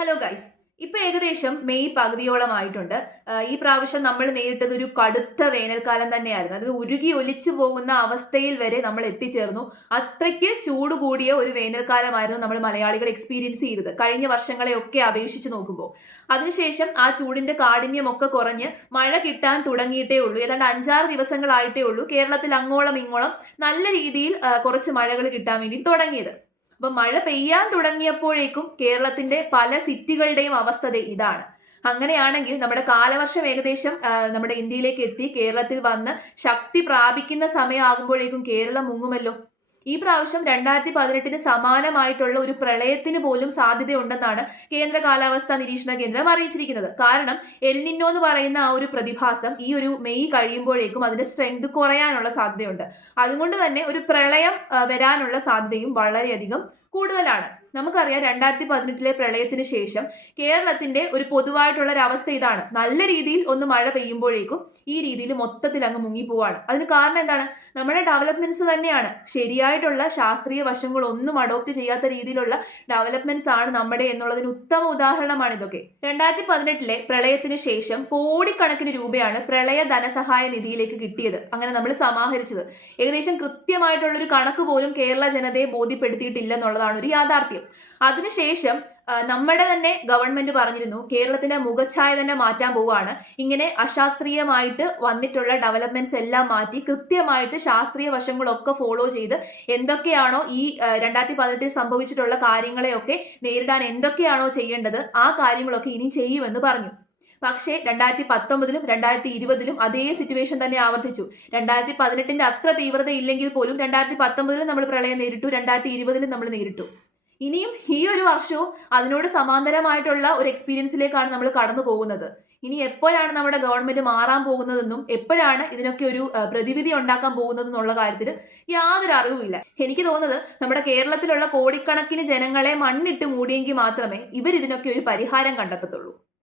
Hello guys ഇപ്പൊ ഏകദേശം May പകുതിയോളമായിട്ടുണ്ട്. ഈ പ്രാവശ്യം നമ്മൾ നേരിട്ടത് ഒരു കടുത്ത വേനൽക്കാലം തന്നെയായിരുന്നു. അത് ഉരുകി ഒലിച്ചു പോകുന്ന അവസ്ഥയിൽ വരെ നമ്മൾ എത്തിച്ചേർന്നു. അത്രയ്ക്ക് ചൂട് കൂടിയ ഒരു വേനൽക്കാലമായിരുന്നു നമ്മൾ മലയാളികൾ എക്സ്പീരിയൻസ് ചെയ്തത്. കഴിഞ്ഞ വർഷങ്ങളെയൊക്കെ അപേക്ഷിച്ച് നോക്കുമ്പോൾ. അതിനുശേഷം ആ ചൂടിന്റെ കാഠിന്യമൊക്കെ കുറഞ്ഞ് മഴ കിട്ടാൻ തുടങ്ങിയിട്ടേ ഉള്ളൂ. ഏതാണ്ട് അഞ്ചാറ് ദിവസങ്ങളായിട്ടേ ഉള്ളൂ കേരളത്തിൽ അങ്ങോളം ഇങ്ങോളം നല്ല രീതിയിൽ കുറച്ച് മഴകൾ കിട്ടാൻ വേണ്ടി തുടങ്ങിയത്. അപ്പൊ മഴ പെയ്യാൻ തുടങ്ങിയപ്പോഴേക്കും കേരളത്തിന്റെ പല സിറ്റികളുടെയും അവസ്ഥ ഇതാണ്. അങ്ങനെയാണെങ്കിൽ നമ്മുടെ കാലവർഷം ഏകദേശം നമ്മുടെ ഇന്ത്യയിലേക്ക് എത്തി കേരളത്തിൽ വന്ന് ശക്തി പ്രാപിക്കുന്ന സമയമാകുമ്പോഴേക്കും കേരളം മുങ്ങുമല്ലോ? ഈ പ്രാവശ്യം രണ്ടായിരത്തി പതിനെട്ടിന് സമാനമായിട്ടുള്ള ഒരു പ്രളയത്തിന് പോലും സാധ്യതയുണ്ടെന്നാണ് കേന്ദ്ര കാലാവസ്ഥാ നിരീക്ഷണ കേന്ദ്രം അറിയിച്ചിരിക്കുന്നത്. കാരണം എൽനിന്നോ എന്ന് പറയുന്ന ആ ഒരു പ്രതിഭാസം ഈ ഒരു മെയ് കഴിയുമ്പോഴേക്കും അതിന്റെ സ്ട്രെങ്ത് കുറയാനുള്ള സാധ്യതയുണ്ട്. അതുകൊണ്ട് തന്നെ ഒരു പ്രളയം വരാനുള്ള സാധ്യതയും വളരെയധികം കൂടുതലാണ്. നമുക്കറിയാം രണ്ടായിരത്തി പതിനെട്ടിലെ പ്രളയത്തിന് ശേഷം കേരളത്തിന്റെ ഒരു പൊതുവായിട്ടുള്ള ഒരു അവസ്ഥ ഇതാണ്. നല്ല രീതിയിൽ ഒന്ന് മഴ പെയ്യുമ്പോഴേക്കും ഈ രീതിയിൽ മൊത്തത്തിൽ അങ്ങ് മുങ്ങിപ്പോവാണ്. അതിന് കാരണം എന്താണ്? നമ്മുടെ ഡെവലപ്മെന്റ്സ് തന്നെയാണ്. ശരിയായിട്ടുള്ള ശാസ്ത്രീയ വശങ്ങളൊന്നും അഡോപ്റ്റ് ചെയ്യാത്ത രീതിയിലുള്ള ഡെവലപ്മെന്റ്സ് ആണ് നമ്മുടെ എന്നുള്ളതിന് ഉത്തമ ഉദാഹരണമാണ് ഇതൊക്കെ. രണ്ടായിരത്തി പതിനെട്ടിലെ പ്രളയത്തിന് ശേഷം കോടിക്കണക്കിന് രൂപയാണ് പ്രളയ ധനസഹായ നിധിയിലേക്ക് കിട്ടിയത്. അങ്ങനെ നമ്മൾ സമാഹരിച്ചത്. ഏകദേശം കൃത്യമായിട്ടുള്ള ഒരു കണക്ക് പോലും കേരള ജനതയെ ബോധ്യപ്പെടുത്തിയിട്ടില്ല എന്നുള്ളതാണ് ഒരു യാഥാർത്ഥ്യം. അതിനുശേഷം നമ്മുടെ തന്നെ ഗവൺമെന്റ് പറഞ്ഞിരുന്നു കേരളത്തിന്റെ മുഖച്ഛായ തന്നെ മാറ്റാൻ പോവുകയാണ്. ഇങ്ങനെ അശാസ്ത്രീയമായിട്ട് വന്നിട്ടുള്ള ഡെവലപ്മെന്റ്സ് എല്ലാം മാറ്റി കൃത്യമായിട്ട് ശാസ്ത്രീയ വശങ്ങളൊക്കെ ഫോളോ ചെയ്ത് എന്തൊക്കെയാണോ ഈ രണ്ടായിരത്തി പതിനെട്ടിൽ സംഭവിച്ചിട്ടുള്ള കാര്യങ്ങളെയൊക്കെ നേരിടാൻ എന്തൊക്കെയാണോ ചെയ്യേണ്ടത് ആ കാര്യങ്ങളൊക്കെ ഇനി ചെയ്യുമെന്ന് പറഞ്ഞു. പക്ഷേ രണ്ടായിരത്തി പത്തൊമ്പതിലും രണ്ടായിരത്തി ഇരുപതിലും അതേ സിറ്റുവേഷൻ തന്നെ ആവർത്തിച്ചു. രണ്ടായിരത്തി പതിനെട്ടിന്റെ അത്ര തീവ്രത ഇല്ലെങ്കിൽ പോലും രണ്ടായിരത്തി പത്തൊമ്പതിലും നമ്മൾ പ്രളയം നേരിട്ടു രണ്ടായിരത്തി ഇരുപതിലും നമ്മൾ നേരിട്ടു. ഇനിയും ഈ ഒരു വർഷവും അതിനോട് സമാന്തരമായിട്ടുള്ള ഒരു എക്സ്പീരിയൻസിലേക്കാണ് നമ്മൾ കടന്നു പോകുന്നത്. ഇനി എപ്പോഴാണ് നമ്മുടെ ഗവൺമെന്റ് മാറാൻ പോകുന്നതെന്നും എപ്പോഴാണ് ഇതിനൊക്കെ ഒരു പ്രതിവിധി ഉണ്ടാക്കാൻ പോകുന്നതെന്നുള്ള കാര്യത്തിൽ യാതൊരു അറിവുമില്ല എനിക്ക് തോന്നുന്നത് നമ്മുടെ കേരളത്തിലുള്ള കോടിക്കണക്കിന് ജനങ്ങളെ മണ്ണിട്ട് മൂടിയെങ്കിൽ മാത്രമേ ഇവരിതിനൊക്കെ ഒരു പരിഹാരം കണ്ടെത്തത്തുള്ളൂ.